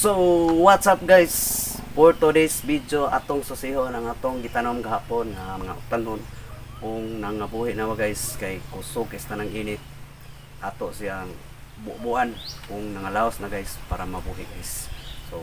So, what's up guys? For today's video, atong susihon ang atong gitanom gahapon nga mga utanon kung nangabuhi na guys kay kusog is na ng init ato siyang buuan kung nangalaos na guys para mabuhi guys. So,